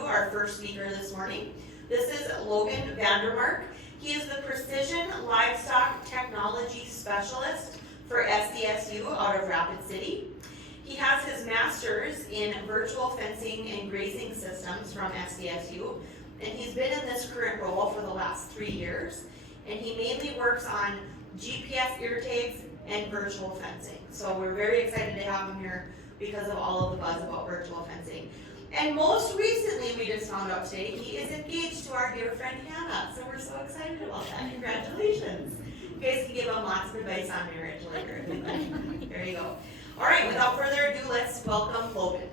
you our first speaker this morning. This is Logan Vandermark. He is the Precision Livestock Technology Specialist for SDSU out of Rapid City. He has his master's in virtual fencing and grazing systems from SDSU, and he's been in this current role for the last 3 years, and he mainly works on GPS ear tags and virtual fencing. So we're very excited to have him here because of all of the buzz about virtual fencing. And most recently, we just found out today, he is engaged to our dear friend Hannah, so we're so excited about that. Congratulations. You guys can give him lots of advice on marriage later. There you go. All right, without further ado, let's welcome Logan.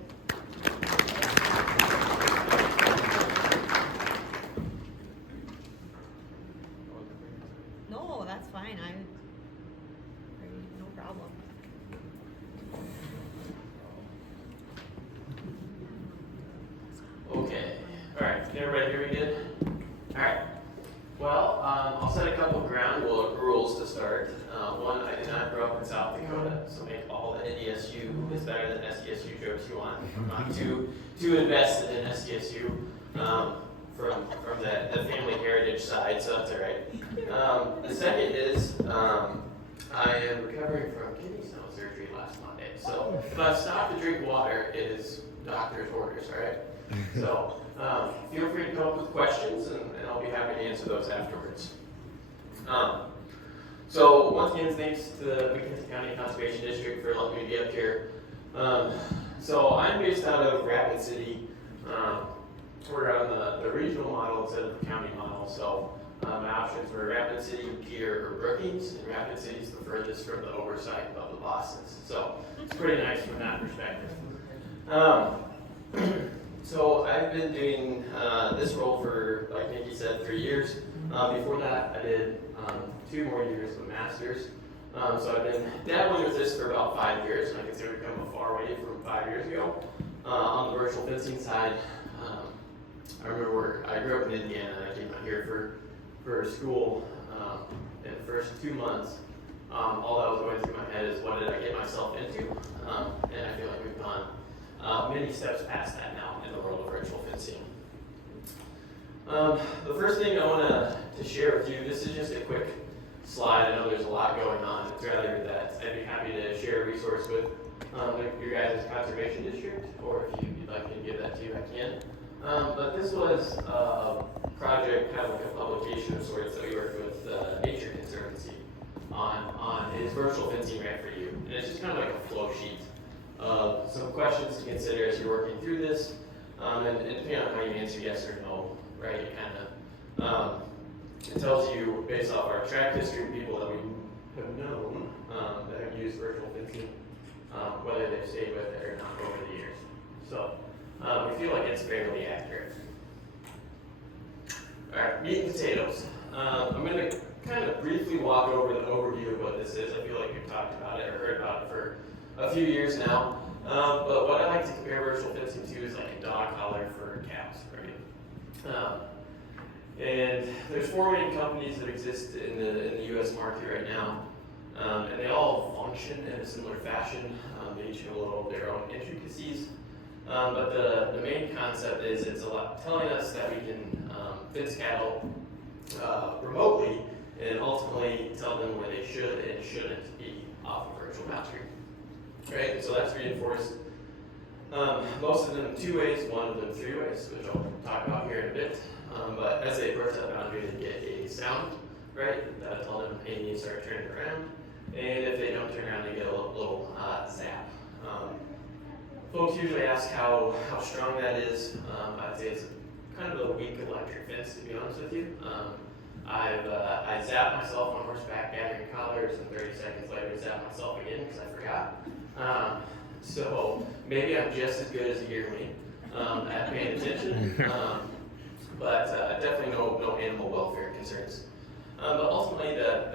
No, that's fine. No problem. Okay. All right. Can everybody hear me good? All right. Well, I'll set a couple ground rules to start. One, I did not grow up in South Dakota, so make all the NDSU is better than SDSU jokes you want. I'm not too invested in SDSU from the family heritage side, so that's all right. The second is I am recovering from kidney stone surgery last Monday, so if I stop to drink water, it is doctor's orders, all right? So feel free to come up with questions, and I'll be happy to answer those afterwards. So once again, thanks to the McKenzie County Conservation District for letting me be up here. So I'm based out of Rapid City. We're on the regional model instead of the county model. So my options were Rapid City, Pierre, or Brookings, and Rapid City is the furthest from the oversight of the Bostons. So it's pretty nice from that perspective. So I've been doing this role for, like Nikki said, 3 years. Before that, I did 2 more years of master's. So I've been dabbling with this for about 5 years, and I consider it come a far way from 5 years ago. On the virtual fencing side, I remember I grew up in Indiana, and I came out here for school. In the first 2 months, all that was going through my head is what did I get myself into? And I feel like we've gone many steps past that now in the world of virtual fencing. The first thing I want to share with you, this is just a quick slide. I know there's a lot going on. It's rather that I'd be happy to share a resource with your guys' conservation district, or if you'd like me to give that to you, I can. But this was a project, kind of like a publication of sorts that we worked with Nature Conservancy on is virtual fencing right for you. And it's just kind of like a flow sheet of some questions to consider as you're working through this. And depending on how you answer yes or no, right, it kind of it tells you based off our track history of people that we have known that have used virtual fencing, whether they've stayed with it or not over the years. So we feel like it's fairly accurate. All right, meat and potatoes. I'm going to kind of briefly walk over the overview of what this is. I feel like we've talked about it or heard about it for a few years now. But what I like to compare virtual fencing to is like a dog collar for cows, right? And there's 4 main companies that exist in the U.S. market right now, and they all function in a similar fashion. They each have a little of their own intricacies, but the main concept is it's telling us that we can fence cattle remotely and ultimately tell them where they should and shouldn't be off of virtual boundary. Right, so that's reinforced. Most of them 2 ways, one of them 3 ways, which I'll talk about here in a bit. But as they approach that boundary, they get a sound, right? That'll tell them, hey, you need to start turning around. And if they don't turn around, they get a little zap. Folks usually ask how strong that is. I'd say it's kind of a weak electric fence, to be honest with you. I zapped myself on horseback gathering collars, and 30 seconds later zapped myself again because I forgot. So maybe I'm just as good as a yearling at paying attention, but definitely no animal welfare concerns. But ultimately, the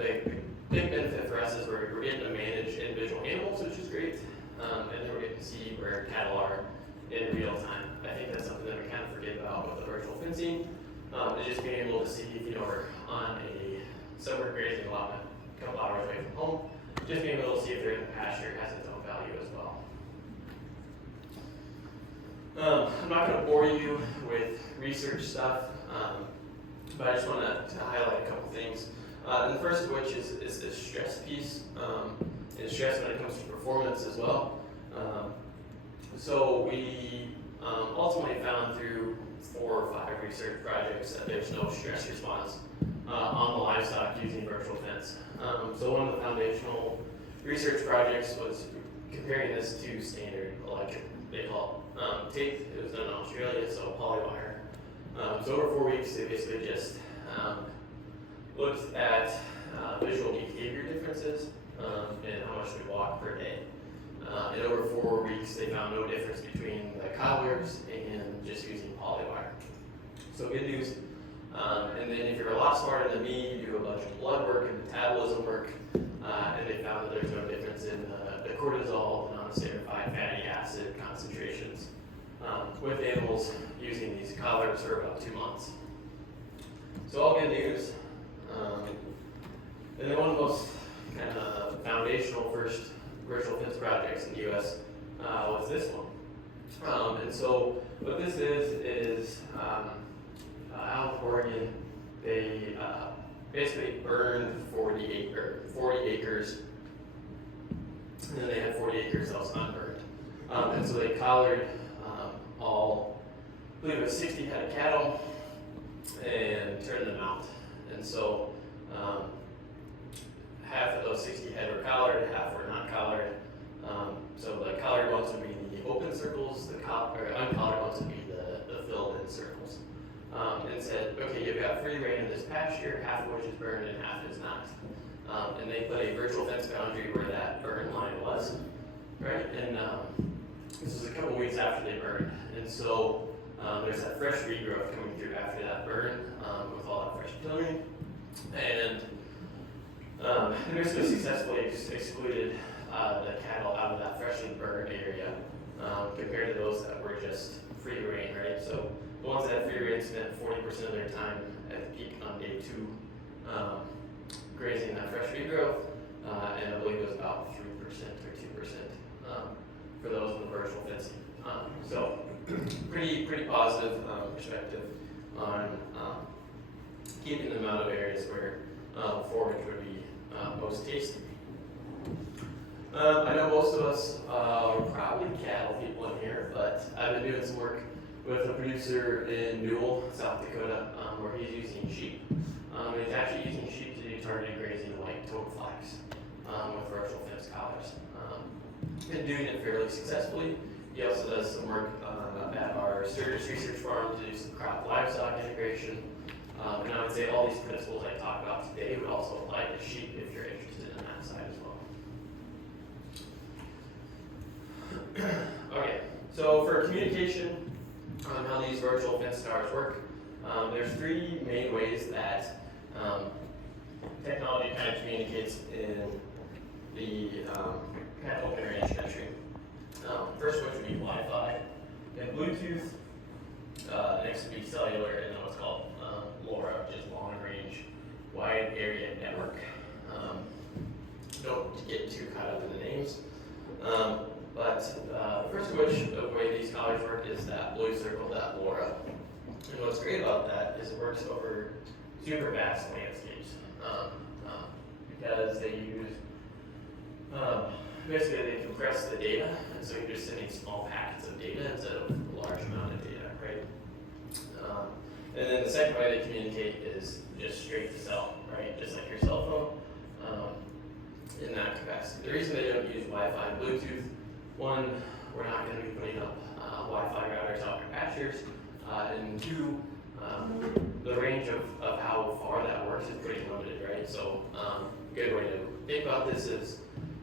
big benefit for us is we're getting to manage individual animals, which is great, and then we're getting to see where cattle are in real time. I think that's something that we kind of forget about with the virtual fencing. Is just being able to see if we're on a summer grazing allotment a couple hours away from home, just being able to see if they're in the pasture has its own value as well. I'm not going to bore you with research stuff, but I just want to highlight a couple things. And the first of which is this stress piece, and stress when it comes to performance as well. So we ultimately found through 4 or 5 research projects that there's no stress response on the livestock using virtual fence. So one of the foundational research projects was comparing this to standard electric, they call it, tape. It was done in Australia, so polywire. So over 4 weeks, they basically just looked at visual behavior differences and how much we walk per day. And over 4 weeks, they found no difference between the collars and just using polywire. So good news. And then if you're a lot smarter than me, you do a bunch of blood work and metabolism work, and they found that there's no difference in the cortisol, the non-esterified fatty acid concentrations with animals using these collars for about 2 months. So all good news. And then one of the most kind of foundational first virtual fence projects in the U.S. Was this one. And so what this is out in Oregon, they basically burned 40 acres, and then they had 40 acres that was unburned. And so they collared all, I believe it was 60 head of cattle, and turned them out. And so half of those 60 head were collared, half were not collared. So the collared ones would be the open circles, the uncollared ones would be the filled in circles. And said, okay, you've got free reign in this pasture, half of which is burned and half is not. And they put a virtual fence boundary where that burn line was, right? And this was a couple weeks after they burned. And so there's that fresh regrowth coming through after that burn with all that fresh killing. And they basically successfully excluded the cattle out of that freshly burned area compared to those that were just free reign, right? So the ones that had free reign spent 40% of their time at the peak on day 2 grazing that fresh regrowth, and I believe it was about 3% or 2% for those with virtual fencing. So pretty positive perspective on keeping them out of areas where forage would be most tasty. I know most of us are probably cattle people in here, but I've been doing some work with a producer in Newell, South Dakota, where he's using sheep. And he's actually using sheep to do targeted grazing like toad flax with virtual fence collars. Been doing it fairly successfully. He also does some work at our Sturgis Research Farm to do some crop livestock integration. And I would say all these principles I talked about today would also apply to sheep if you're interested in that side as well. Okay, so for communication on how these virtual fence towers work, there's 3 main ways that technology kind of communicates in the kind of open range country. First which would be Wi-Fi and Bluetooth. Next would be cellular, and then what's called LoRa, which is long range wide area network. Don't get too caught up in the names. But first of which, the way these collars work is that blue circle, that LoRa. And what's great about that is it works over super vast landscapes because they use, basically they compress the data, and so you're just sending small packets of data instead of a large amount of data, right? And then the second way they communicate is just straight to cell, right? Just like your cell phone in that capacity. The reason they don't use Wi-Fi and Bluetooth, 1, we're not going to be putting up Wi-Fi routers out in pastures, and 2, the range of how far that works is pretty limited, right? So a good way to think about this is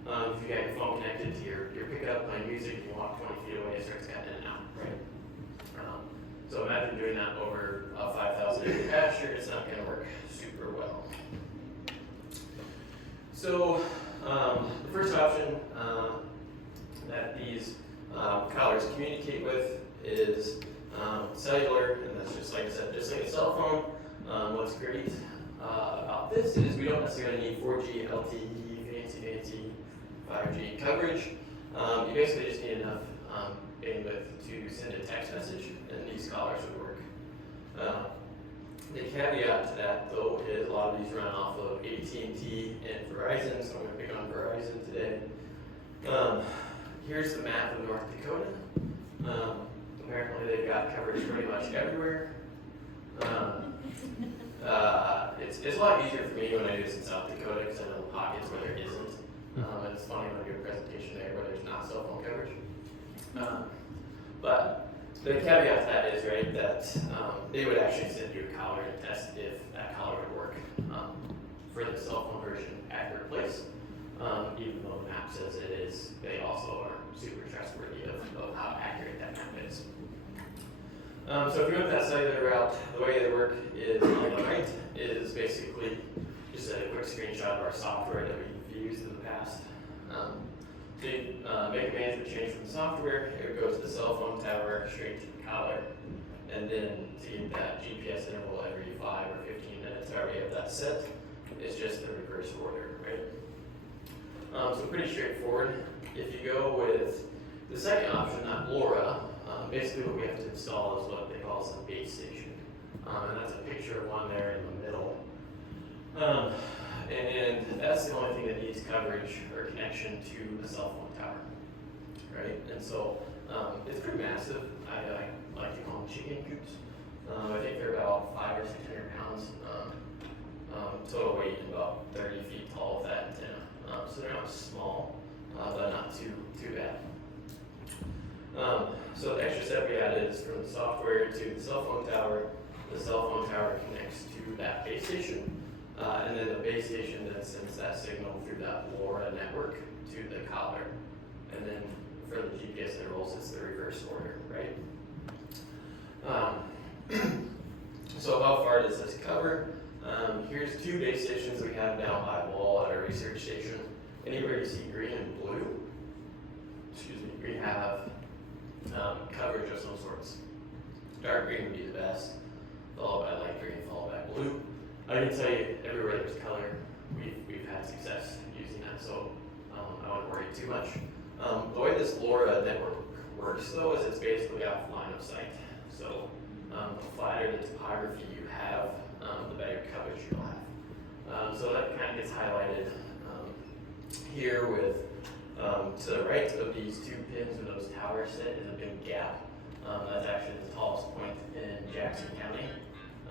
if you got your phone connected to your pickup playing music, you walk 20 feet away, it starts cutting in and out, right? So imagine doing that over a 5,000 acre pasture, it's not going to work super well. So the first option that these collars communicate with is cellular, and that's just like I said, just like a cell phone. What's great about this is we don't necessarily need 4G, LTE, fancy 5G coverage. You basically just need enough bandwidth to send a text message, and these collars would work. The caveat to that, though, is a lot of these run off of AT&T and Verizon, so I'm going to pick on Verizon today. Here's the map of North Dakota. Apparently they've got coverage pretty much everywhere. It's a lot easier for me when I do this in South Dakota because I know the pockets where there isn't. And it's funny when I do a presentation there where there's not cell phone coverage. But the caveat to that is, right, that they would actually send you a collar and test if that collar would work for the cell phone version at your place. Even though the map says it is, they also are super trustworthy of how accurate that map is. So if you went that cellular route, the way they work is on the right is basically just a quick screenshot of our software that we've used in the past. So you make a management change from the software, it would go to the cell phone tower, straight to the collar, and then to get that GPS interval every 5 or 15 minutes, however you have that set, is just the reverse order, right? So pretty straightforward. If you go with the second option, that LoRa, basically what we have to install is what they call a base station. And that's a picture of one there in the middle. And that's the only thing that needs coverage or connection to the cell phone tower, right? And so it's pretty massive. I like to call them chicken coops. I think they're about 500 or 600 pounds total weight and about 30 feet tall with that antenna. So they're not small, but not too bad. So the extra step we added is from the software to the cell phone tower. The cell phone tower connects to that base station. And then the base station then sends that signal through that LoRa network to the collar. And then for the GPS intervals, it's the reverse order, right? So how far does this cover? Here's 2 base stations we have down by a wall at our research station. Anywhere you see green and blue, we have coverage of some sorts. Dark green would be the best, followed by light green, followed by blue. I can tell you, everywhere there's color, we've had success using that, so I wouldn't worry too much. The way this LoRa network works, though, is it's basically off line of sight. So the flatter the topography you have, the better coverage you'll have. So that kind of gets highlighted here with, to the right of these 2 pins where those towers sit is a big gap. That's actually the tallest point in Jackson County.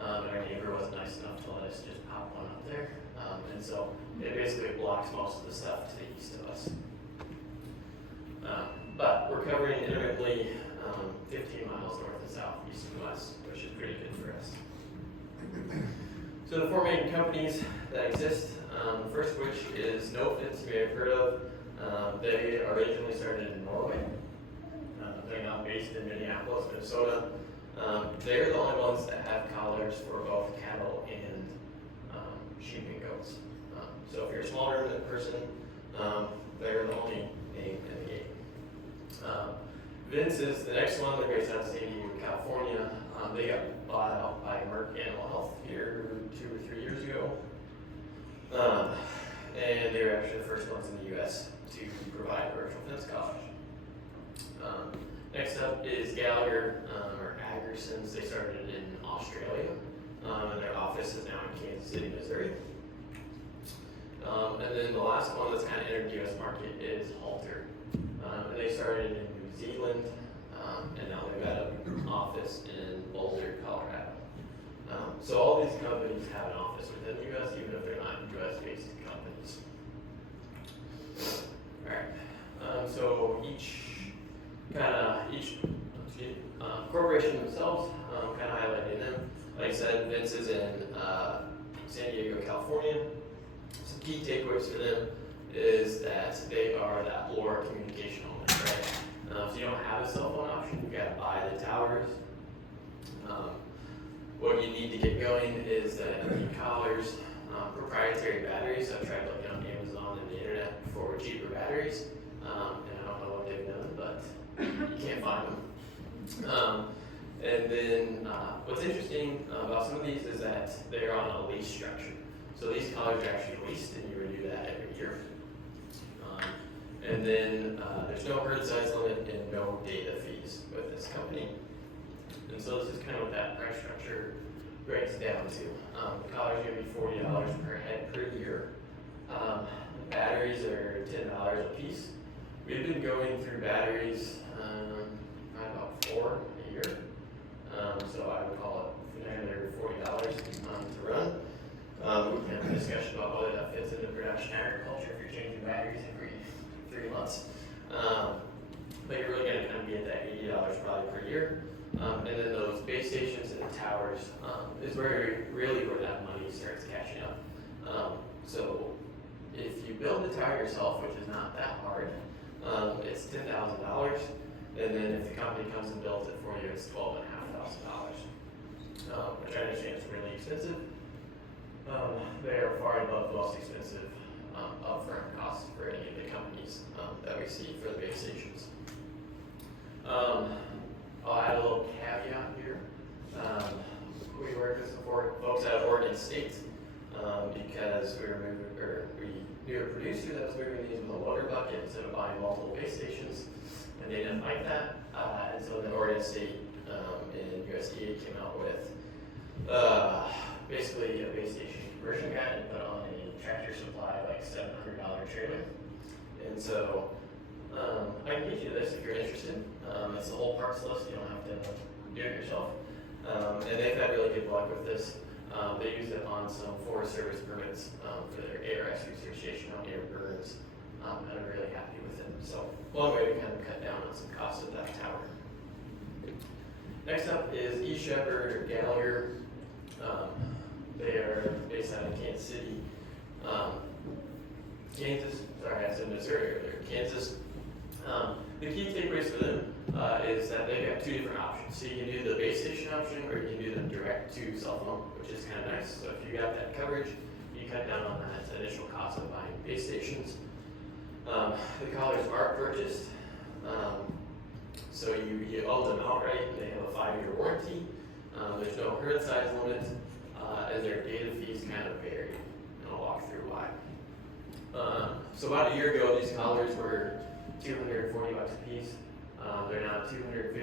And our neighbor was nice enough to let us just pop one up there. And so it basically blocks most of the stuff to the east of us. But we're covering intermittently 15 miles north and south, east and west, which is pretty good for us. So the 4 main companies that exist, the first of which is NoFence, you may have heard of. They originally started in Norway. They're now based in Minneapolis, Minnesota. They're the only ones that have collars for both cattle and sheep and goats. So if you're a small ruminant person, they're the only name in the game. Vince is the next one. They're based out of San Diego, California. They got bought out by Merck Animal Health here 2 or 3 years ago. And they were actually the first ones in the U.S. to provide virtual fence collars. Next up is Gallagher, or Aggersons. They started in Australia, and their office is now in Kansas City, Missouri. And then the last one that's kind of entered the U.S. market is Halter. And they started in New Zealand, and now they've got an office in Boulder, Colorado. So all these companies have an office within the U.S., even if they're not U.S.-based companies. All right. So each corporation themselves, kind of highlighting them. Like I said, Vince is in San Diego, California. Some key takeaways for them is that they are that LoRa communication only, right? So you don't have a cell phone option, you've got to buy the towers. What you need to get going is the collars, proprietary batteries. I've tried looking on Amazon and the internet for cheaper batteries, and I don't know what they've done, but you can't find them. And then what's interesting about some of these is that they're on a lease structure. So these collars are actually leased, and you renew that every year. And then there's no herd size limit and no data fees with this company. And so this is kind of what that price structure breaks down to. The collar's going to be $40 per head per year. The batteries are $10 a piece. We've been going through batteries about 4 a year. So I would call it another $40 to run. We can have a discussion about whether that fits into production agriculture if you're changing batteries every 3 months. But you're really going to kind of be at that $80 probably per year. And then those base stations and the towers is where that money starts catching up. So if you build the tower yourself, which is not that hard, it's $10,000. And then if the company comes and builds it for you, it's $12,500. Which I understand is really expensive. They are far above the most expensive upfront costs for any of the companies that we see for the base stations. I'll add a little caveat here. We work with some folks out of Oregon State because we knew a producer that was moving these with a water bucket instead of buying multiple base stations, and they didn't like that. And so the Oregon State and USDA came out with basically a base station conversion guide and put on a Tractor Supply like $700 trailer. And so I can get you this if you're interested. It's the whole parts list. You don't have to do it yourself. And they've had really good luck with this. They use it on some Forest Service permits for their ARS research station out near Burns. And I'm really happy with it. So one way to kind of cut down on some costs of that tower. Next up is E. Shepherd or Gallagher. They are based out of Kansas City, Kansas. Sorry, I said Missouri earlier. Kansas. The key takeaways for them is that they've got 2 different options. So you can do the base station option, or you can do them direct to cell phone, which is kind of nice. So if you got that coverage, you cut down on that initial cost of buying base stations. The collars are purchased, so you own them outright. They have a 5-year warranty. There's no herd size limit, and their data fees kind of vary. And I'll walk through why. So about a year ago, these collars were $240 a piece. They're now $256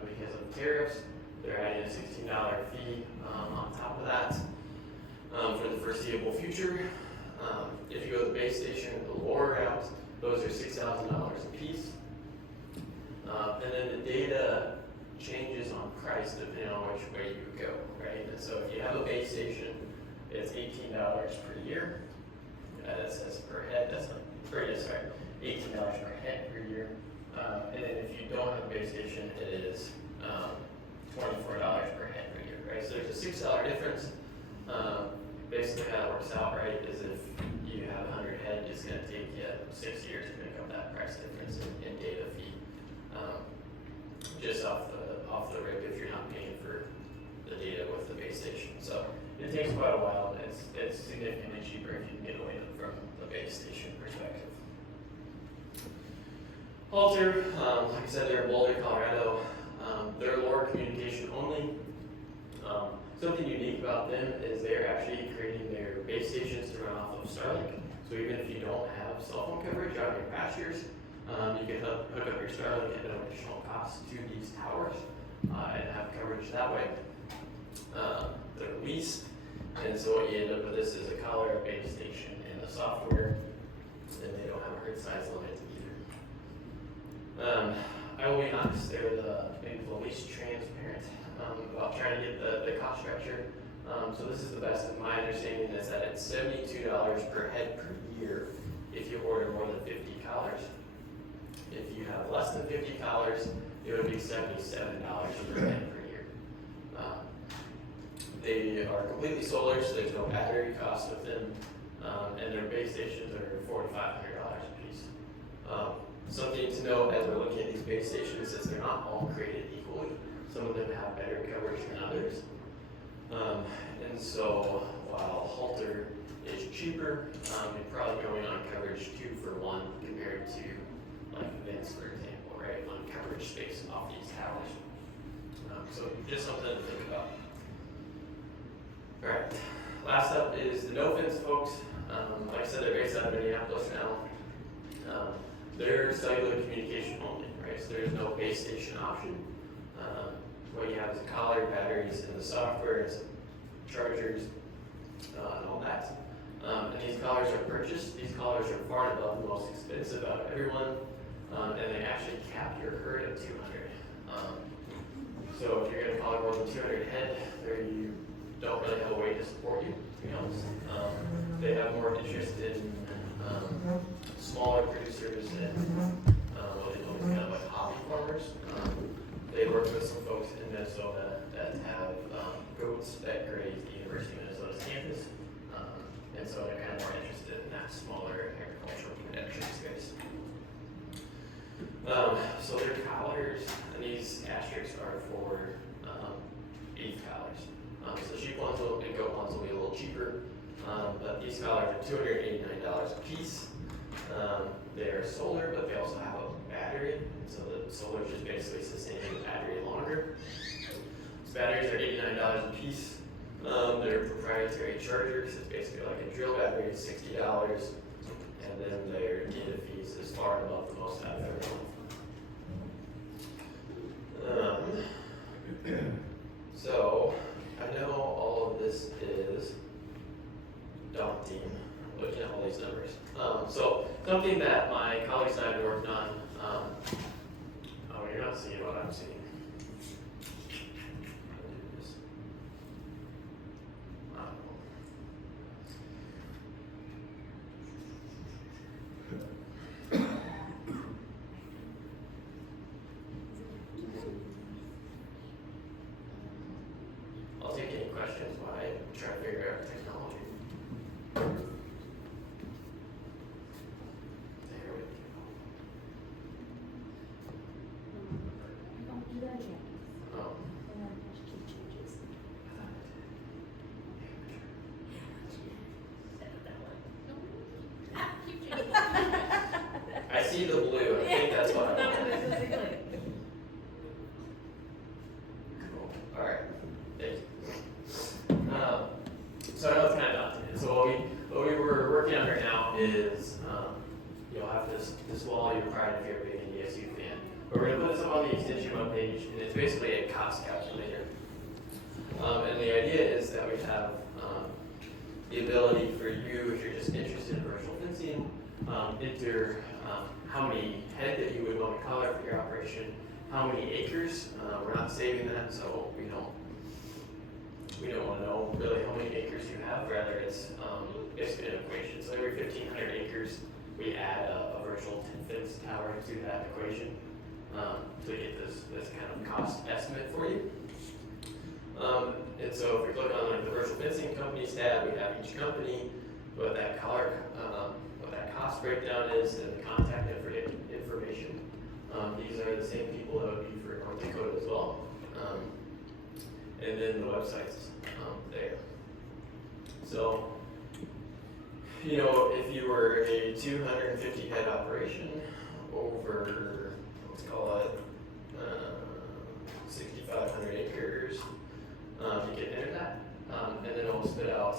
because of tariffs. They're adding a $16 fee on top of that for the foreseeable future. If you go to the base station, the lower routes, those are $6,000 a piece. And then the data changes on price depending on which way you go, right? And so if you have a base station, it's $18 per year. That says per head, that's not per year, sorry. $18 per head per year. And then if you don't have a base station, it is $24 per head per year, right? So there's a $6 difference. Basically how it works out, right, is if you have 100 head, it's going to take you 6 years to make up that price difference in data fee. Just off the rip if you're not paying for the data with the base station. So it takes quite a while, and it's significantly cheaper if you can get away from the base station perspective. Halter, like I said, they're in Boulder, Colorado. They're LoRa communication only. Something unique about them is they're actually creating their base stations to run off of Starlink. So even if you don't have cell phone coverage out in your pastures, you can hook up your Starlink at no additional cost to these towers and have coverage that way. They're leased, and so what you end up with this is a collar, a base station, and the software, and they don't have a herd size limit either. I will be honest, they're maybe the least transparent about trying to get the cost structure. So this is the best of my understanding is that it's $72 per head per year if you order more than 50 collars. If you have less than 50 collars, it would be $77 per head per year. They are completely solar, so there's no battery cost with them, and their base stations are $4,500 a piece. Something to note as we're looking at these base stations is they're not all created equally. Some of them have better coverage than others. And so while Halter is cheaper, you're probably going on coverage 2 for 1 compared to like Vince, for example, right, on coverage space off these towers. So just something to think about. All right, last up is the No Fence folks. Like I said, they're based out of Minneapolis now. They're cellular communication only, right? So there's no base station option. What you have is a collar, batteries, and the software, and some chargers, and all that. And these collars are purchased. These collars are far and above the most expensive out of everyone, and they actually cap your herd at 200. So if you're going to collar more than 200 head, you don't really have a way to support you, to be honest. They have more interest in smaller producers and what they call kind of like hobby farmers. They work with some folks in Minnesota that have goats that graze the University of Minnesota's campus, and so they're kind of more interested in that smaller agricultural production space. So their collars, and these asterisks are for beef collars. So sheep ones and goat ones will be a little cheaper, but these collars are $289 a piece. They're solar, but they also have a battery, and so the solar is just basically sustaining the battery longer. These batteries are $89 a piece. They're proprietary chargers. It's basically like a drill battery, it's $60, and then their data fees is far above the most out of everyone. So I know all of this is daunting, looking at all these numbers. So something that my colleagues and I have been working on. Oh, you're not seeing what I'm seeing. I'll take any questions while I try to figure out technology. There we Don't do that again. go. Oh. And then there's two changes. I see the blue. I think that's what I want. Cool. All right. Thank you. So I know it's kind of daunting. So what we were working on right now is you'll have this wall you're required if you're a big NDSU fan. But we're gonna put this up on the extension webpage, and it's basically a cost calculator. And the idea is that we have the ability for you, if you're just interested in virtual fencing, enter how many head that you would want to collar for your operation, how many acres. We're not saving that, so we don't want to know really how many acres you have. Rather, it's basically an equation. So every 1,500 acres, we add a virtual fence tower to that equation to get this kind of cost estimate for you. And so if we click on like the virtual fencing companies tab, we have each company, what that cost breakdown is, and the contact information. These are the same people that would be for North Dakota as well. And then the websites there. So, if you were a 250 head operation over, let's call it 6,500 acres, you can enter that, and then it will spit out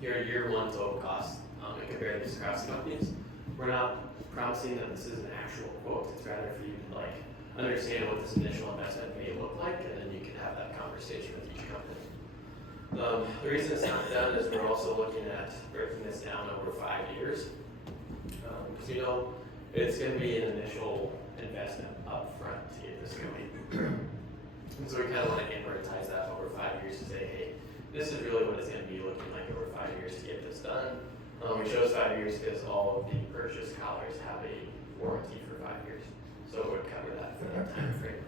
your year one total cost and compare these across companies. We're not promising that this is an actual quote. It's rather for you to understand what this initial investment may look like, and then you can have that conversation with each company. The reason it's not done is we're also looking at breaking this down over 5 years. Because it's going to be an initial investment up front to get this going. And so we kind of want to amortize that over 5 years to say, hey, this is really what it's going to be looking like over 5 years to get this done. We chose 5 years because all of the purchase collars have a warranty for 5 years. So it would cover that for that time frame.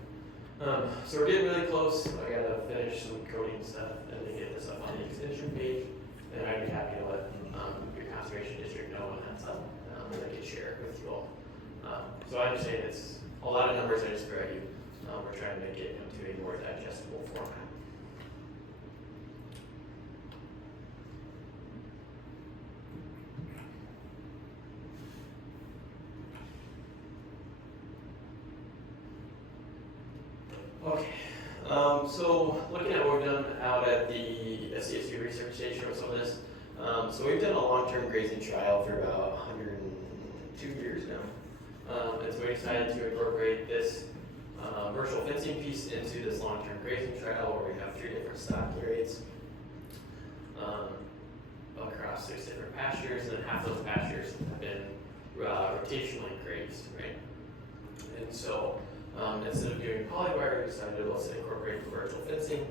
So we're getting really close. I gotta finish some coding stuff and then get this up on the extension page. And I'd be happy to let your conservation district know when that's up, and I can share it with you all. So I understand it's a lot of numbers I just threw at you. We're trying to get into a more digestible format. Okay, so looking at what we've done out at the SCSU research station with some of this, so we've done a long-term grazing trial for about 2 years now. And so we decided to incorporate this virtual fencing piece into this long-term grazing trail where we have 3 different stock areas across 6 different pastures, and then half those pastures have been rotationally grazed, right? And so instead of doing polywire, we decided to also incorporate the virtual fencing.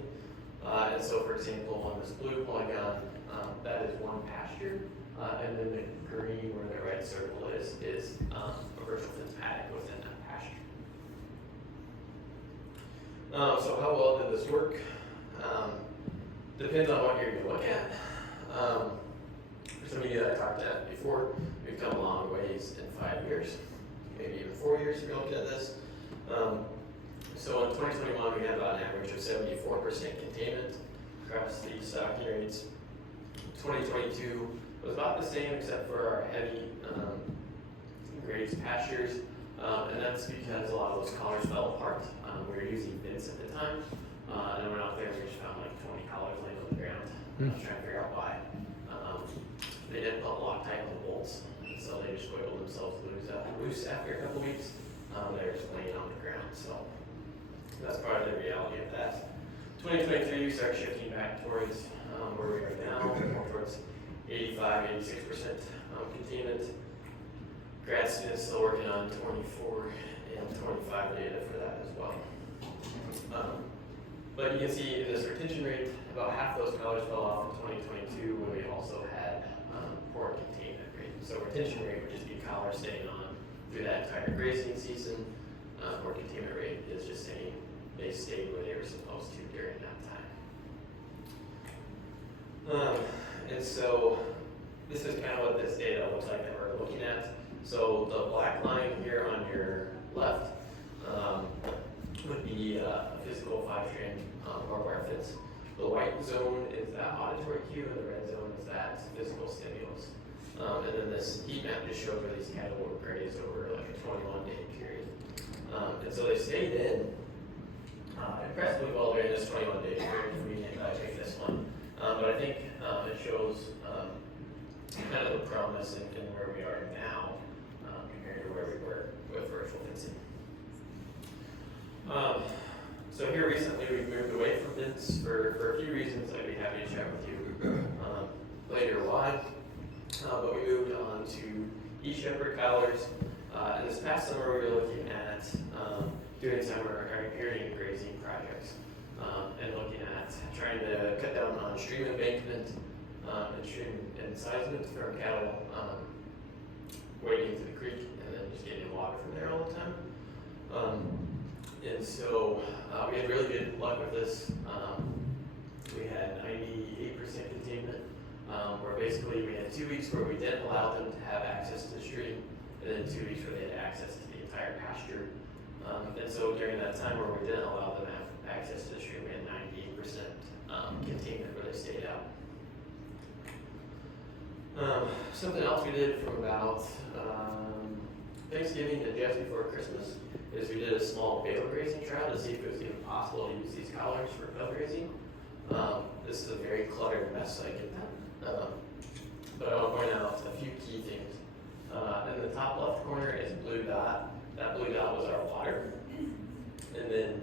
And so, for example, on this blue polygon, that is one pasture, and then the green where the red circle is a virtual fence paddock within that pasture. So how well did this work? Depends on what you're going to look at. For some of you that I talked to before, we've come a long ways in 5 years, maybe even 4 years if you're looking at this. So in 2021, we had about an average of 74% containment across the stock areas. 2022 was about the same except for our heavy grazed pastures, and that's because a lot of those collars fell apart. We were using bins at the time, and I went out there and we just found like 20 collars laying on the ground. I was trying to figure out why. They didn't put Loctite on the bolts, and so they just wiggled themselves loose after a couple weeks. They were just laying on the ground, so that's part of the reality of that. 2023, we start shifting back towards where we are now, more towards 85, 86% containment. Grad students still working on 24 and 25 data for that as well. But you can see in this retention rate, about half those collars fell off in 2022 when we also had poor containment rate. So retention rate would just be collars staying on through that entire grazing season. Or containment rate is just saying they stayed where they were supposed to during that time. And so this is kind of what this data looks like that we're looking at. So the black line here on your left would be a physical 5-strand barbed wire fence. The white zone is that auditory cue, and the red zone is that physical stimulus. And then this heat map just shows where these cattle were grazed over like a 21-day period. And so they stayed in impressively well during this 21 days. Very convenient that I take this one. But I think it shows kind of the promise in where we are now compared to where we were with virtual fencing. So here recently we've moved away from fence for a few reasons. I'd be happy to share with you later why. But we moved on to e-shepherd collars. And this past summer we were looking at doing summer herring grazing projects and looking at trying to cut down on stream embankment and stream incisement from cattle wading to the creek and then just getting water from there all the time. And so we had really good luck with this. We had 98% containment, where basically we had 2 weeks where we didn't allow them to have access to the stream, and then 2 weeks where they had access to the entire pasture. And so during that time where we didn't allow them to have access to the stream, we had 98% containment where they stayed out. Something else we did from about Thanksgiving to just before Christmas is we did a small bale grazing trial to see if it was even possible to use these collars for bale grazing. This is a very cluttered mess, I get that. But I want to point out a few key things. In the top left corner is a blue dot. That blue dot was our water. And then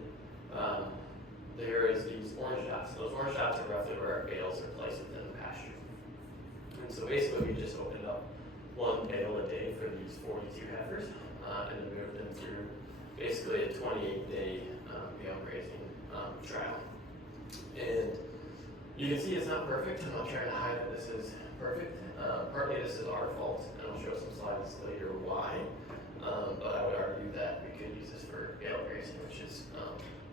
there is these orange dots. Those orange dots are roughly where our bales are placed within the pasture. And so basically we just opened up one bale a day for these 42 heifers and then moved them through basically a 28-day bale grazing trial. And you can see it's not perfect. I'm not trying to hide that this is perfect. Partly this is our fault, and I'll show some slides later why. But I would argue that we could use this for bale grazing, which is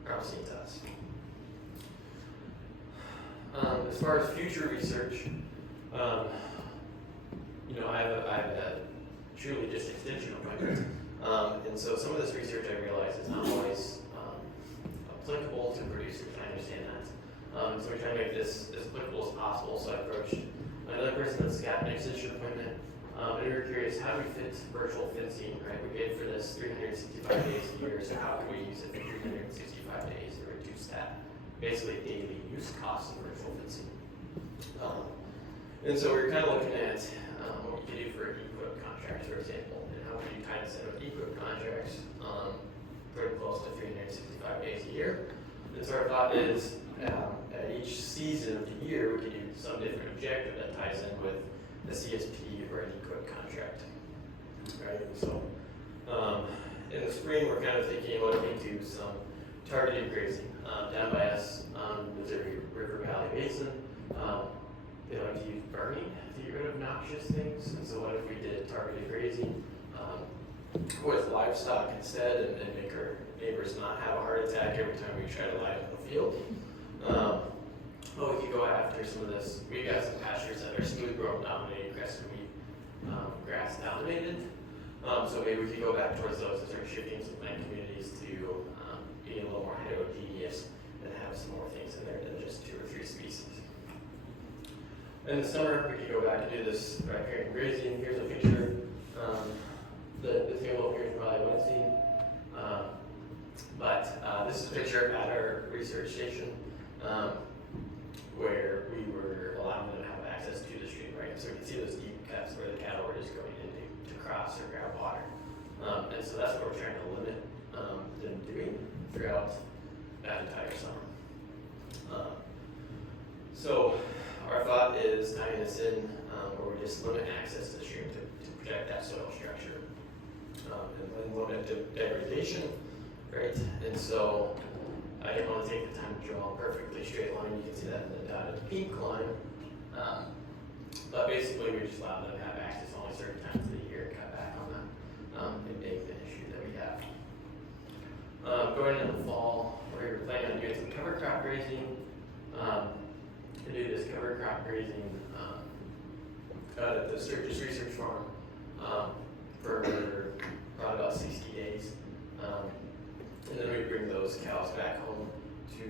promising to us. As far as future research, I have a truly just extension appointment. And so some of this research I realize is not always applicable to producers. I understand that. So we try to make this as applicable as possible. So I approached another person that's got an extension appointment. And we were curious, how do we fit virtual fencing, right? We paid for this 365 days a year, so how can we use it for 365 days to reduce that basically daily use costs of virtual fencing? And so we're kind of looking at what we could do for equip contracts, for example, and how we do time set with equip contracts pretty close to 365 days a year. And so our thought is at each season of the year, we could do some different objective that ties in with a CSP or an equip contract. Right? So in the spring, we're kind of thinking about looking to some targeted grazing down by us on the Missouri River Valley Basin. They like to use burning to get rid of noxious things, and so what if we did targeted grazing with livestock instead, and make our neighbors not have a heart attack every time we try to light up the field? Well, we could go after some of this. We got some pastures that are smooth growth dominated, crested wheat, grass dominated. So maybe we could go back towards those and start shifting some plant communities to being a little more heterogeneous and have some more things in there than just 2 or 3 species. In the summer, we could go back and do this riparian grazing. Here's a picture. The table up here is probably what I've seen. But this is a picture at our research station where we were allowing them to have access to the stream, right? So we can see those deep cuts where the cattle were just going in to cross or grab water. And so that's what we're trying to limit them doing throughout that entire summer. So our thought is tying this in where we just limit access to the stream to protect that soil structure. And then limit degradation, right? And so I didn't want to take the time to draw a perfectly straight line. You can see that in the dotted pink line. But basically, we just allow them to have access only certain times of the year, cut back on that embankment issue that we have. Going into the fall, we're planning on doing some cover crop grazing. To do this cover crop grazing out at the Sturgis Research Farm for probably about 60 days. And then we bring those cows back home to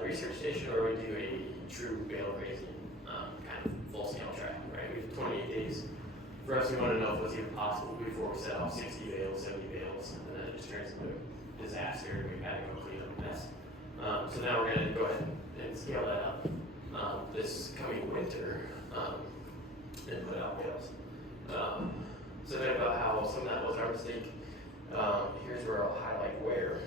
the research station where we do a true bale grazing kind of full scale track, right? We do 28 days. For us, we want to know if it's even possible before we set off 60 bales, 70 bales, and then it just turns into a disaster. We've had to go clean up a mess. So now we're going to go ahead and scale that up this coming winter and put out bales. So think about how some of that was our mistake. Here's where I'll highlight where.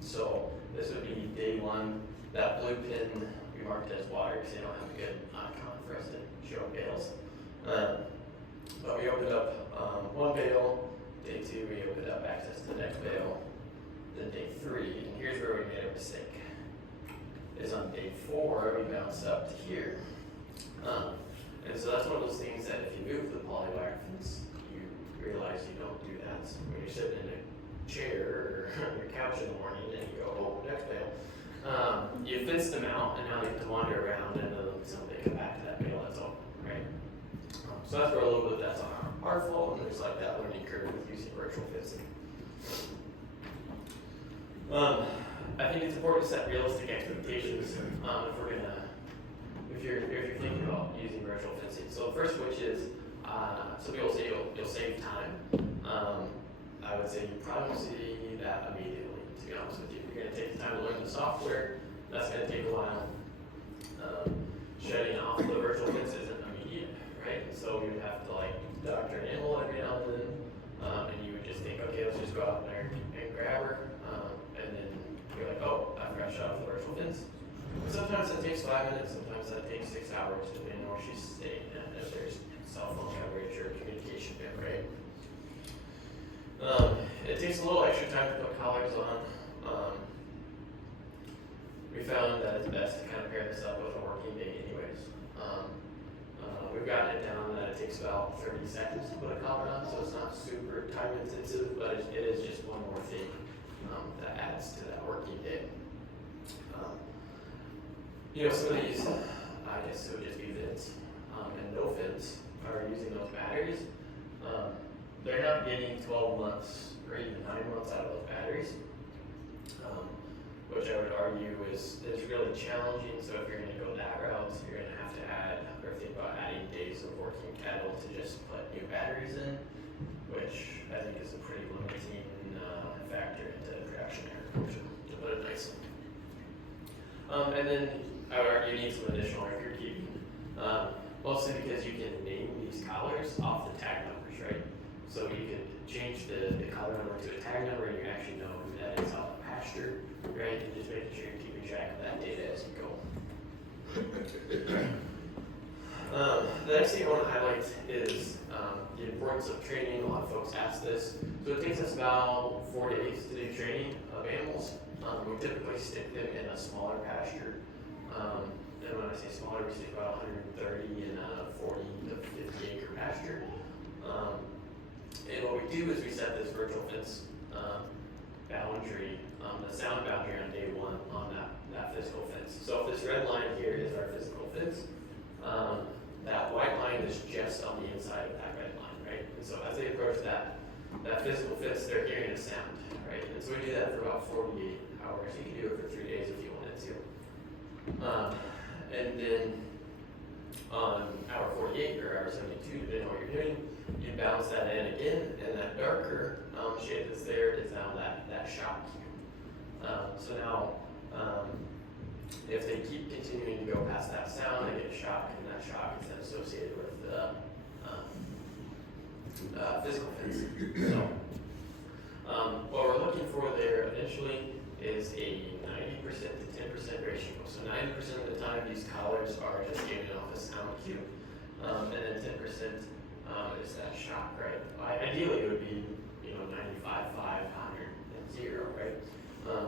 So this would be day 1. That blue pin we marked as water because they don't have a good icon for us to show bales. But we opened up 1 bale. Day 2 we opened up access to the next bale. Then day 3, and here's where we made a mistake. Is on day 4 we bounced up to here. And so that's one of those things that if you move the polywire fence, you realize you don't do that. So when you're sitting in a chair or on your couch in the morning and you go, oh, next bale, you fence them out and now they have to wander around and then they come back to that bale that's open, right? So that's where a little bit of that's on our fault, and there's like that learning curve with using virtual fencing. I think it's important to set realistic expectations if you're thinking about using virtual fencing. So the first, which is some people say you'll save time. I would say you probably won't see that immediately. To be honest with you, you're going to take the time to learn the software. That's going to take a while. Shutting off the virtual fence isn't immediate, right? So you would have to like doctor an animal every now and then, and you would just think, okay, let's just go out there and grab her, and then you're like, oh, I forgot to shut off the virtual fence. Sometimes that takes 5 minutes, sometimes that takes 6 hours, depending on where she's staying at, if there's cell phone coverage or communication bit, right? It takes a little extra time to put collars on. We found that it's best to kind of pair this up with a working day anyways. We've gotten it down that it takes about 30 seconds to put a collar on, so it's not super time intensive, but it is just one more thing that adds to that working day. Some of these, I guess it would just be fins and no fins are using those batteries. They're not getting 12 months or even 9 months out of those batteries, which I would argue is really challenging. So if you're going to go that route, you're going to have to add or think about adding days of working cattle to just put new batteries in, which I think is a pretty limiting factor into production agriculture, to put it nicely. And then I would argue you need some additional record keeping. mostly because you can name these collars off the tag numbers, right? So you can change the collar number to a tag number and you actually know who that is out of pasture, right? And just making sure you're keeping track of that data as you go. The next thing I want to highlight is the importance of training. A lot of folks ask this. So it takes us about 4 days to do training of animals. We typically stick them in a smaller pasture. And when I say smaller, we stick about 130 in a 40 to 50 acre pasture. And what we do is we set this virtual fence boundary, the sound boundary on day one on that physical fence. So if this red line here is our physical fence, that white line is just on the inside of that red line, right? And so as they approach that physical fence, they're hearing a sound, right? And so we do that for about 48 hours. You can do it for 3 days if you wanted to. And then on hour 48 or hour 72, depending on what you're doing, you bounce that in again, and that darker shade that's there is now that shock cue. So now, if they keep continuing to go past that sound, they get a shock, and that shock is then associated with the physical fence. So, what we're looking for there eventually is a 90% to 10% ratio. So 90% of the time, these collars are just giving off a sound cue, and then 10% is that shock, right? Ideally, it would be 95, 5, 100, and 0, right?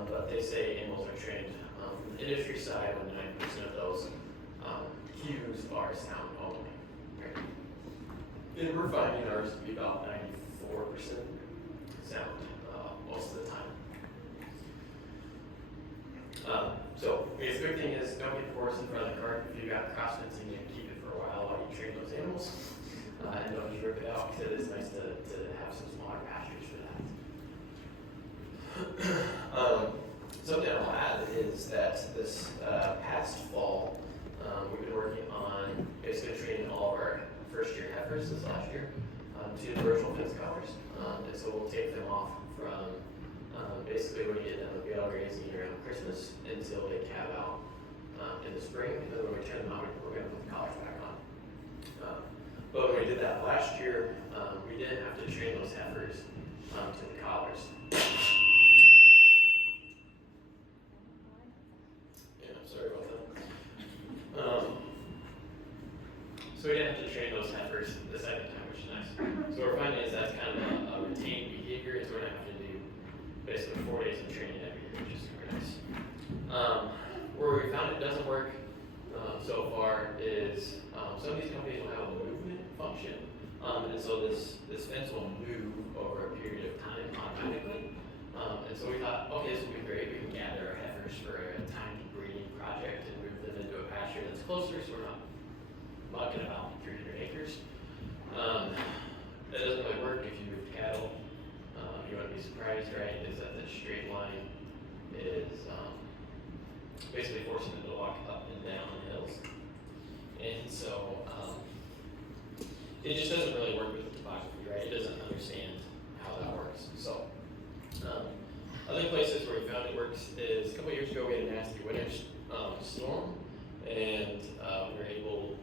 But they say animals are trained from the industry side when 90% of those cues are sound only, right? And we're finding ours to be about 94% sound most of the time. So I guess the big thing is don't get the horse in front of the cart. If you got cross fencing, you can keep it for a while you train those animals. And don't just rip it out because it is nice to have some smaller pastures for that. Something I'll add is that this past fall, we've been working on basically training all of our first year heifers this last year to the virtual fence collars. And so we'll take them off from basically when you get done with gale grazing around Christmas until they calve out in the spring. And then when we turn them out, we're going to put the collars back on. But when we did that last year, we didn't have to train those heifers to the collars. Yeah, sorry about that. So we didn't have to train those heifers the second time, which is nice. So what we're finding is that's kind of a retained behavior, is we're not having to do basically 4 days of training every year, which is super nice. Where we found it doesn't work so far is some of these companies will have a movement function, and so this fence will move over a period of time automatically. And so we thought, okay, this will be great. We can gather our heifers for a timed breeding project and move them into a pasture that's closer, so we're not mucking about 300 acres. That doesn't really work if you move cattle. You wouldn't be surprised, right? Is that the straight line is basically forcing them to walk up and down hills. And so it just doesn't really work with the topography, right? It doesn't understand how that works. So other places where we found it works is a couple years ago we had a nasty winter storm, and we were able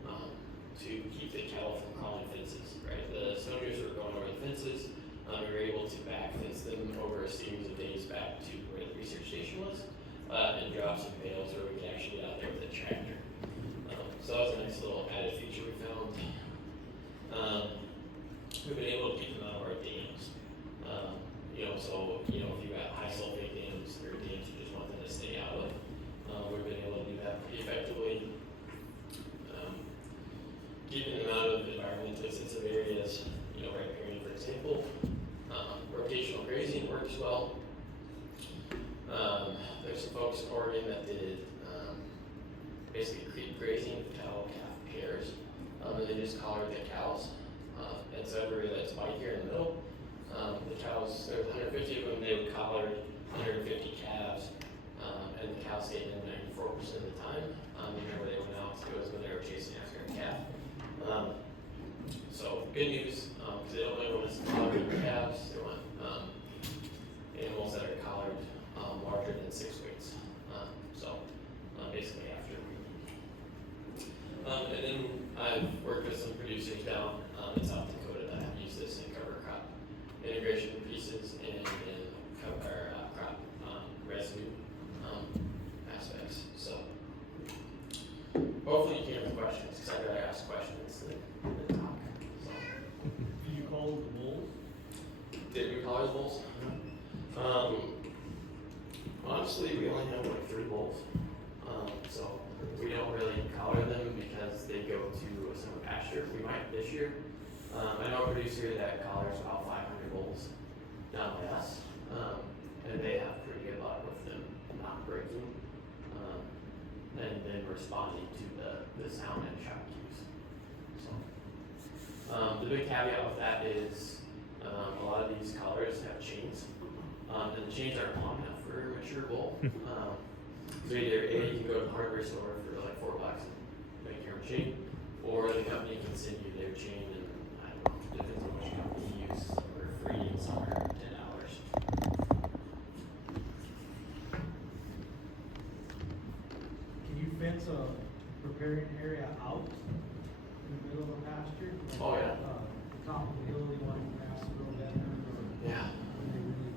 to keep the cattle from crawling fences, right? The snow drifts were going over the fences. We were able to back fence them over a series of days back to where the research station was, and drop some bales where we could actually get out there with a tractor. So that was a nice little added feature we found. We've been able to keep them out of our dams. So if you got high sulfate dams or dams you just want them to stay out of, we've been able to do that pretty effectively. Keeping them out of environmentally sensitive areas, right here, for example. Rotational grazing works well. There's some folks in Oregon that did basically creep grazing with cow-calf pairs, and they just collared the cows. And so everywhere that's white here in the middle, the cows, there were 150 of them, they would collar 150 calves, and the cows stayed in 94% of the time. Whenever they went out, it was when they were chasing after a calf. So good news, because they don't really want us collaring calves, they want animals that are collared larger than 6 weights. Basically after breeding. And then I've worked with some producers down in South Dakota that have used this in cover crop integration pieces and in cover crop residue aspects. So hopefully you can answer questions because I'd rather ask questions than talk. So. Do you call the bulls? Did we color the bulls? Honestly, we only have like 3 bulls. So we don't really color them because they go to a summer pasture. We might this year. I know a producer that collars about 500 bulls down by us. And they have pretty good luck with them not breaking. And then responding to the sound and shock cues. So the big caveat with that is a lot of these collars have chains. And the chains aren't long enough for a mature bull. So either A, you can go to the hardware store for like $4 and make your own chain, or the company can send you their chain, and I don't know, depends on which company you use. Some are free and some are $10. Can you fence a preparing area out in the middle of a pasture? Like, Oh, yeah. The top of the hill, you want grass to grow better, or Yeah. when they really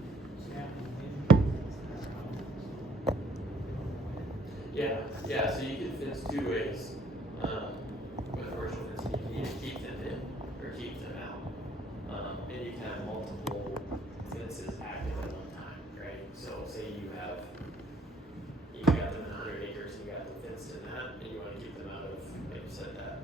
snap the wind, that's their house, so they don't know it. Yeah, so you can fence 2 ways with commercial fencing. You can either keep them in or keep them out. And you can have multiple fences active at one time, right? So say you got them in 100 acres and you got them fenced in that, and you want to keep them out of, like you said, that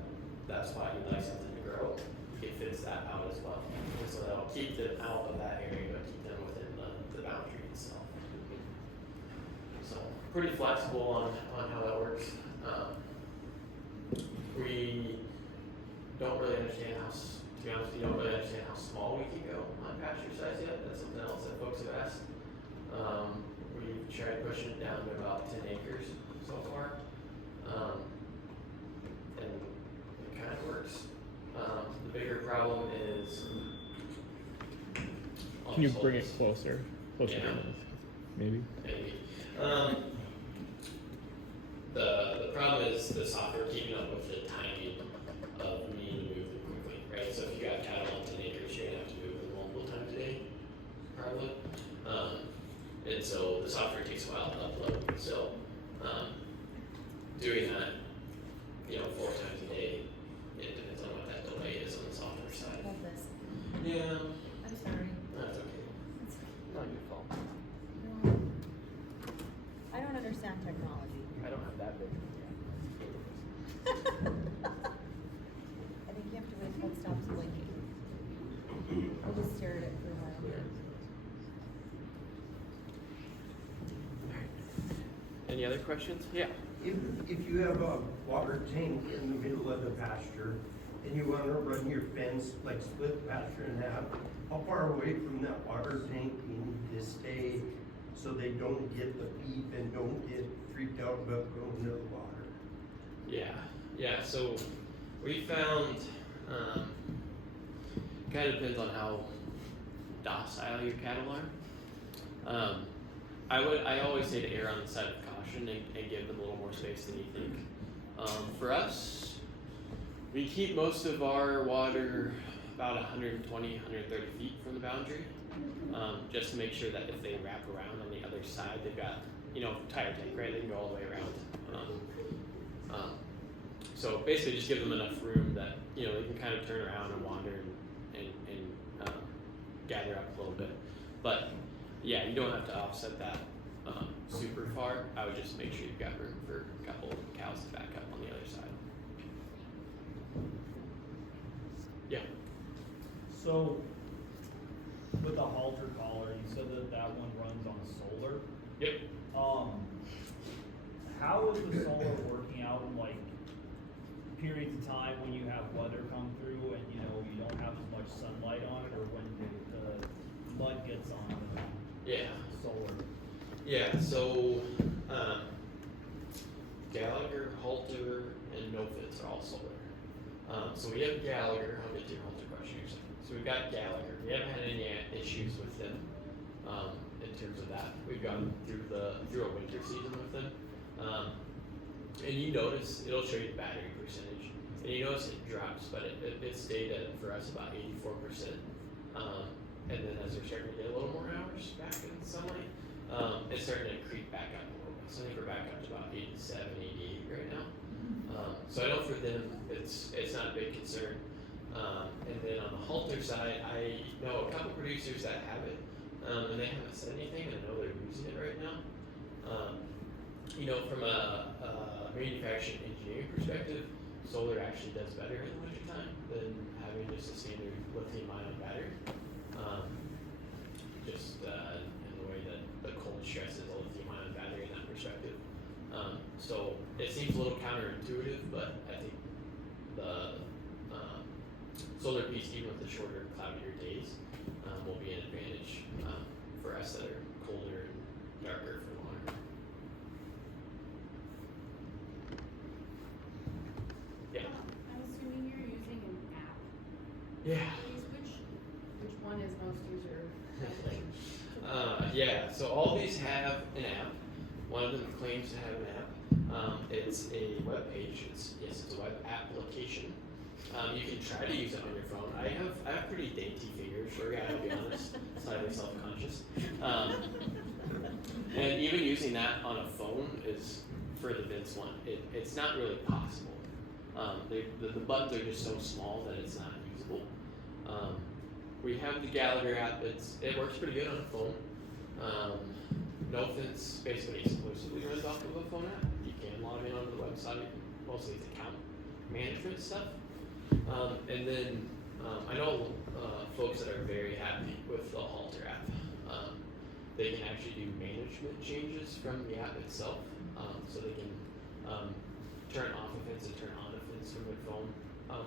spot you'd like something to grow, you can fence that out as well. And so that'll keep them out of that area, but keep them within the boundary itself. So pretty flexible on how that works. We don't really understand to be honest, we don't really understand how small we can go on pasture size yet. That's something else that folks have asked. We've tried pushing it down to about 10 acres so far. And it kind of works. The bigger problem is. Can you bring it closer? Closer Yeah. to this, maybe? Maybe. The problem is the software keeping up with the timing of needing to move them quickly, right? So if you got cattle on 10 acres, you're gonna have to move them multiple times a day, probably. And so the software takes a while to upload. So doing that, 4 times a day, it depends on what that delay is on the software side. Hold this. Yeah, I'm sorry. that's okay. It's- Not your fault. no. I don't understand technology. I don't have that big. I think you have to wait till it stops blinking. I'll just stare at it for a while. Any other questions? Yeah. If you have a water tank in the middle of the pasture and you wanna run your fence, like split the pasture in half, how far away from that water tank you need to stay so they don't get the beep and don't get freaked out about going into the water? Yeah, so we found, kind of depends on how docile your cattle are. I always say to err on the side of caution and give them a little more space than you think. For us, we keep most of our water about 120, 130 feet from the boundary, just to make sure that if they wrap around on the other side, they've got, tire tank, right? They can go all the way around. So basically just give them enough room that, they can kind of turn around and wander and gather up a little bit. But yeah, you don't have to offset that super far. I would just make sure you've got room for a couple of cows to back up on the other side. Yeah. So, with the halter collar, you said that one runs on solar. Yep. How is the solar working out in like periods of time when you have weather come through and you don't have as much sunlight on it, or when the mud gets on the Yeah. solar? Yeah, so Gallagher, Halter, and No Fits are all solar. So we have Gallagher. I'll get to your Halter question here in a second. So we've got Gallagher. We haven't had any issues with them in terms of that. We've gone through a winter season with them. And you notice it'll show you the battery percentage. and you notice it drops, but it stayed at, for us, about 84%. And then as we're starting to get a little more hours back in sunlight, it's starting to creep back up a little bit. So I think we're back up to about 87, 88 right now. So I know for them, it's not a big concern. And then on the halter side, I know a couple producers that have it, and they haven't said anything, and I know they're using it right now. You know, from a manufacturing engineering perspective, solar actually does better in the wintertime than having just a standard lithium-ion battery. Just in the way that the cold stresses a lithium-ion battery in that perspective. So it seems a little counterintuitive, but I think the solar piece, even with the shorter, cloudier days, will be an advantage for us that are colder and darker for longer. Yeah. I'm assuming you're using an app. Yeah. Which one is most user friendly? Yeah, so all these have an app. One of them claims to have an app. It's a web page. It's a web application. You can try to use it on your phone. I have pretty dainty fingers, sure, yeah, I'll be honest. Slightly self-conscious. And even using that on a phone is, for the Vince one, it's not really possible. The buttons are just so small that it's not usable. We have the Gallagher app. It works pretty good on a phone. No Vince basically exclusively runs off of a phone app. You can log in onto the website. Mostly it's account management stuff. And then I know folks that are very happy with the halter app. They can actually do management changes from the app itself. So they can turn off a fence and turn on a fence from their phone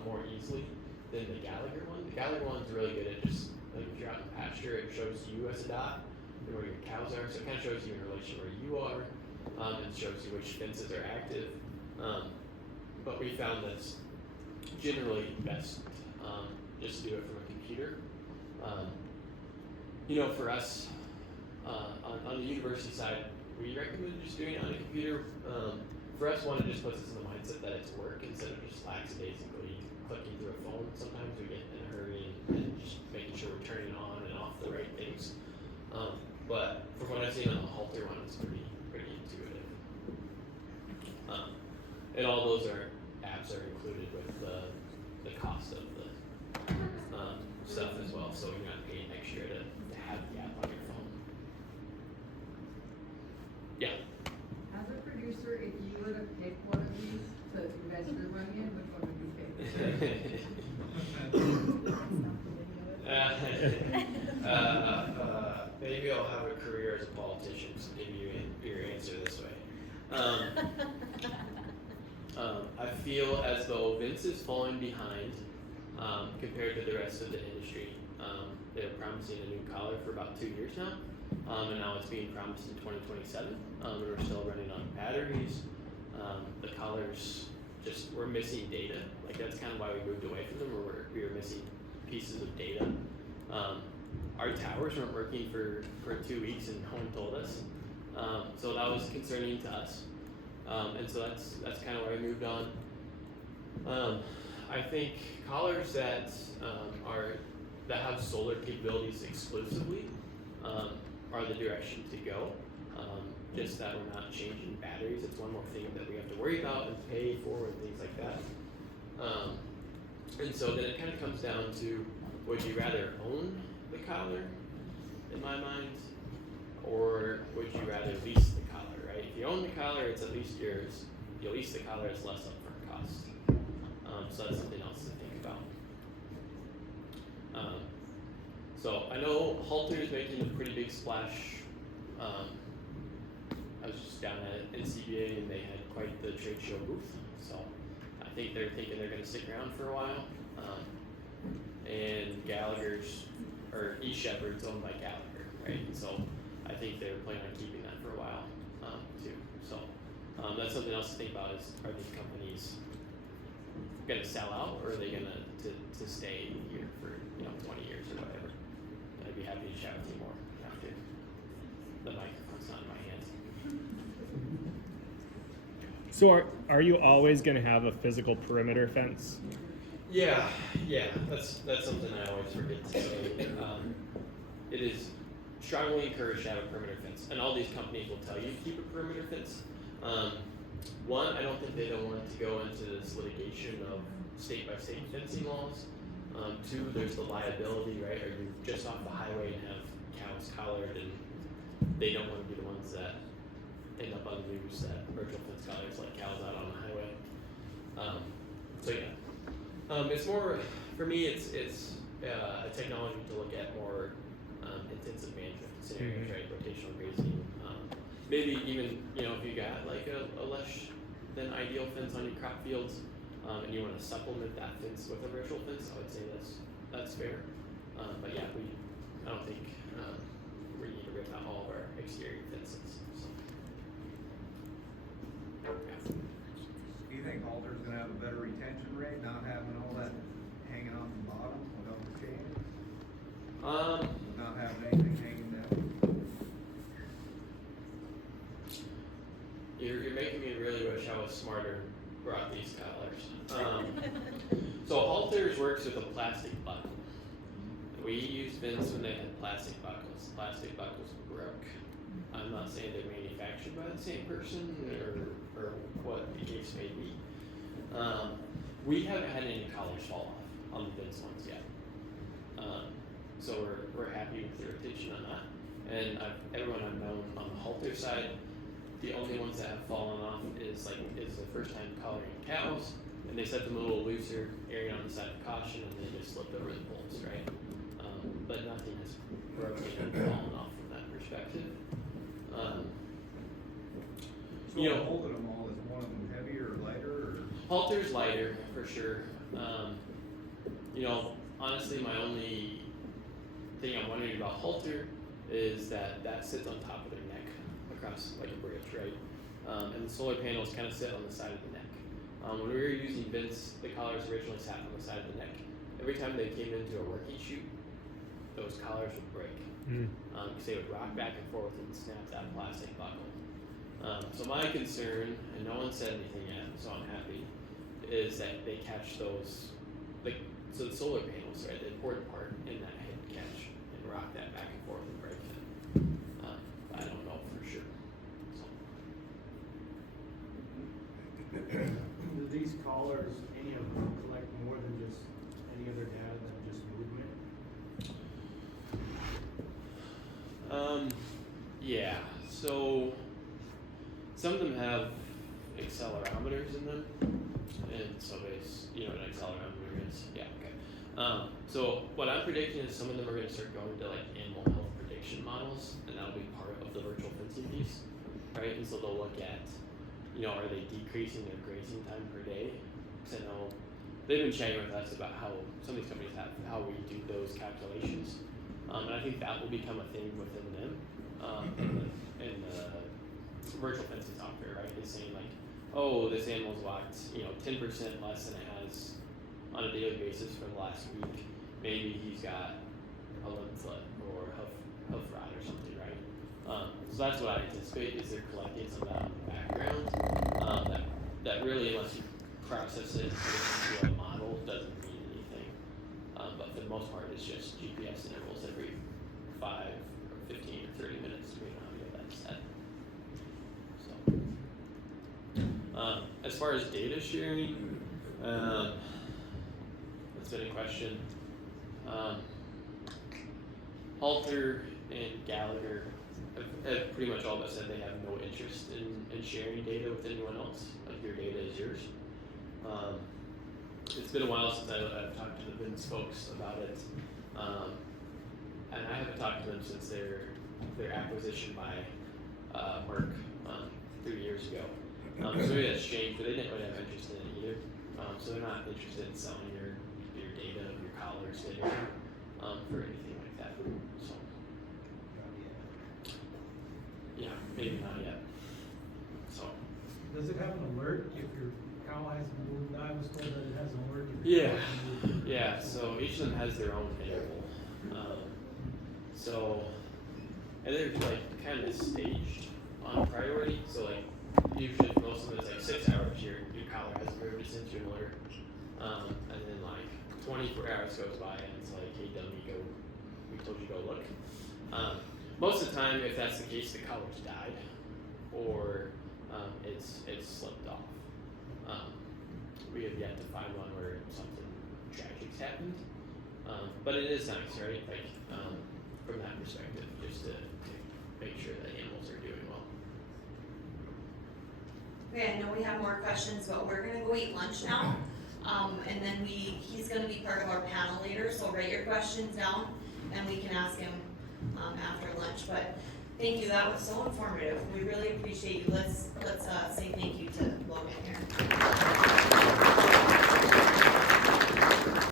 more easily than the Gallagher one. The Gallagher one's really good at just, like, if you're out in pasture, it shows you as a dot and where your cows are. So it kind of shows you in relation where you are, and shows you which fences are active. But we found that's generally best just to do it from a computer. You know, for us, on the university side, we recommend just doing it on a computer. For us, one, it just puts us in the mindset that it's work instead of just lackadaisically clicking through a phone. Sometimes we get in a hurry and just making sure we're turning on and off the right things. But from what I've seen on the halter one, it's pretty intuitive. And all those apps are included with the cost of the stuff as well, so you're not paying extra to have the app on your phone. Yeah. As a producer, if you were to pick one of these to invest your money in, which one would you pick? Maybe I'll have a career as a politician, so give you your answer this way. I feel as though Vince is falling behind compared to the rest of the industry. They're promising a new collar for about 2 years now, and now it's being promised in 2027. And we're still running on batteries. The collars, we're missing data. Like, that's kind of why we moved away from them. We were missing pieces of data. Our towers weren't working for 2 weeks, and no one told us. So that was concerning to us. And so that's kind of why we moved on. I think collars that have solar capabilities exclusively are the direction to go. Just that we're not changing batteries. It's one more thing that we have to worry about and pay for and things like that. And so then it kind of comes down to, would you rather own the collar, in my mind, or would you rather lease the collar, right? If you own the collar, it's at least yours. If you lease the collar, it's less upfront cost. So that's something else to think about. So I know Halter is making a pretty big splash. I was just down at NCBA and they had quite the trade show booth. So I think they're thinking they're going to stick around for a while. And East Shepherd's owned by Gallagher, right? And so I think they're planning on keeping that for a while too. So that's something else to think about: is, are these companies going to sell out, or are they going to stay here for 20 years or whatever? I'd be happy to chat with you more after the microphone's not in my hands. So are you always gonna have a physical perimeter fence? Yeah, that's something I always forget to say. It is strongly encouraged to have a perimeter fence, and all these companies will tell you to keep a perimeter fence. One, I don't think they don't want to go into this litigation of state by state fencing laws. Two, there's the liability, right? Are you just off the highway and have cows collared, and they don't want to be the ones that end up on the news that virtual fence collars let cows out on the highway. So yeah, it's more for me. It's a technology to look at more intensive management scenarios, right? Rotational grazing. Maybe even if you got like a less than ideal fence on your crop fields, and you want to supplement that fence with a virtual fence, I would say that's fair. But yeah, I don't think we need to rip out all of our exterior fences. So. Yeah. Do you think Halter's gonna have a better retention rate, not having all that hanging off the bottom without the chain? Not having anything hanging down? You're making me really wish I was smarter and brought these collars. So Halters works with a plastic buckle. We used Vince when they had plastic buckles. Plastic buckles broke. I'm not saying they're manufactured by the same person or what the case may be. We haven't had any collars fall off on the Vince ones yet. So we're happy with the rotation on that. And everyone I've known on the halter side, the only ones that have fallen off is the first time collaring cows, and they set them a little looser, erring on the side of caution, and they just slipped over the poles, right? But nothing has broken and fallen off from that perspective. So holding them all, is one of them heavier or lighter, or? Halter's lighter for sure. Honestly, my only thing I'm wondering about halter is that sits on top of their neck across like a bridge, right? And the solar panels kind of sit on the side of the neck. When we were using Vince, the collars originally sat on the side of the neck. Every time they came into a working shoot, those collars would break. Because they would rock back and forth and snap that plastic buckle. So my concern, and no one said anything yet, so I'm happy, is that they catch those, so the solar panels, right, the important part in that head catch and rock that back and forth and break it. I don't know for sure. So. Do these collars, any of them collect more than just any other data than just movement? Yeah, so some of them have accelerometers in them, and so an accelerometer is, yeah, okay. So what I'm predicting is some of them are going to start going to like animal health prediction models, and that'll be part of the virtual fencing piece, right? And so they'll look at, are they decreasing their grazing time per day? Because I know they've been chatting with us about how some of these companies have, how we do those calculations. And I think that will become a thing within them. In the virtual fencing software, right? It's saying like, oh, this animal's walked, 10% less than it has on a daily basis for the last week. Maybe he's got a limb foot or hoof rot or something, right? So that's what I anticipate is they're collecting some of that in the background. That really, unless you process it and put it into a model, doesn't mean anything. But for the most part, it's just GPS intervals every 5 or 15 or 30 minutes, depending on how you have that set. So, as far as data sharing, that's been a question. Halter and Gallagher have pretty much all but said they have no interest in sharing data with anyone else. Like your data is yours. It's been a while since I've talked to the Vince folks about it, and I haven't talked to them since their acquisition by Merck 3 years ago. So maybe that's changed, but they didn't really have interest in it either. So they're not interested in selling your data, your collars, data for anything like that. So yeah, maybe not yet. So Does it have an alert if your cow hasn't moved? I was told that it has an alert if yeah, your cow hasn't moved. yeah. So each of them has their own interval. And they're like kind of staged on priority. So like usually most of it's like 6 hours, your collar has moved, it's into an alert. And then like 24 hours goes by and it's like, hey dummy, go, we told you go look. Most of the time, if that's the case, the collar's died or it's slipped off. We have yet to find one where something tragic's happened. But it is nice, right? Like, from that perspective, just to make sure that animals are doing well. Okay, I know we have more questions, but we're gonna go eat lunch now. And then he's gonna be part of our panel later, so write your questions down and we can ask him, after lunch. But thank you, that was so informative. We really appreciate you. Let's say thank you to Logan here.